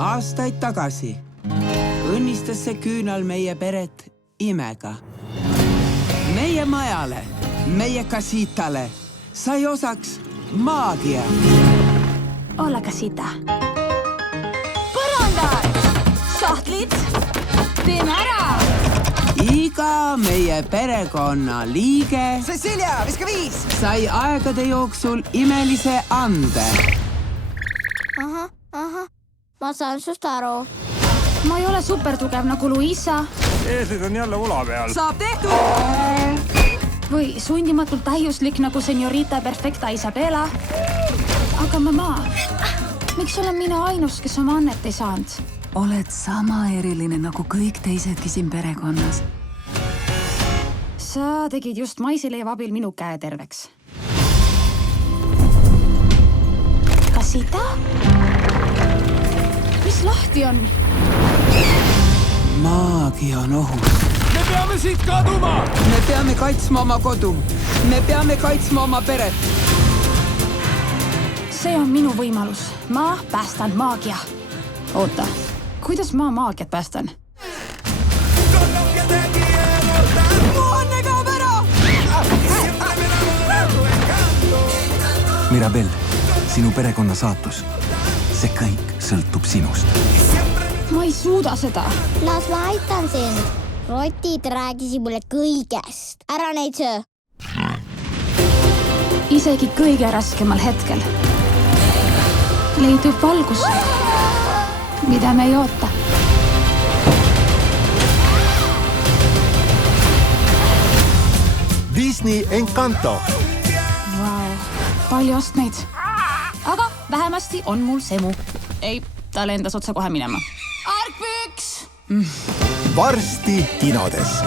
Aastaid tagasi õnnistas see küünal meie peret imega. Meie majale, meie Casitale sai osaks maagia. Olla Casita. Põrandad! Sahtlid! Teeme ära! Iga meie perekonna liige Cecilia, viska 5! sai aegade jooksul imelise ande. Ahah, ma saan sust aru. Ma ei ole supertugev nagu Luisa. Eeslid on jälle ula peal. Saab tehtud! Või sundimatult täiuslik nagu Señorita Perfecta Isabela. Aga mama, miks olen mina ainus, kes oma annet ei saanud? Oled sama eriline nagu kõik teisedki siin perekonnas. Sa tegid just maisileiva abil minu käe terveks. Casita? Mis lahti on? Maagia on ohus. Me peame siit kaduma! Me peame kaitsma oma kodu. Me peame kaitsma oma peret. See on minu võimalus. Ma päästan maagia. Oota, kuidas ma maagiat päästan? Mirabel, sinu perekonna saatus. See kõik sõltub sinust. Ma ei suuda seda. Las ma aitan sind. Rotid räägisid mulle kõigest. Ära neid söö. Isegi kõige raskemal hetkel leidub valgus, mida me ei oota. Disney Encanto. Vau, palju ostmeid. Aga vähemasti on mul semu. Ei, ta lendas otse kohe minema. Argpüks! Varsti kinodes.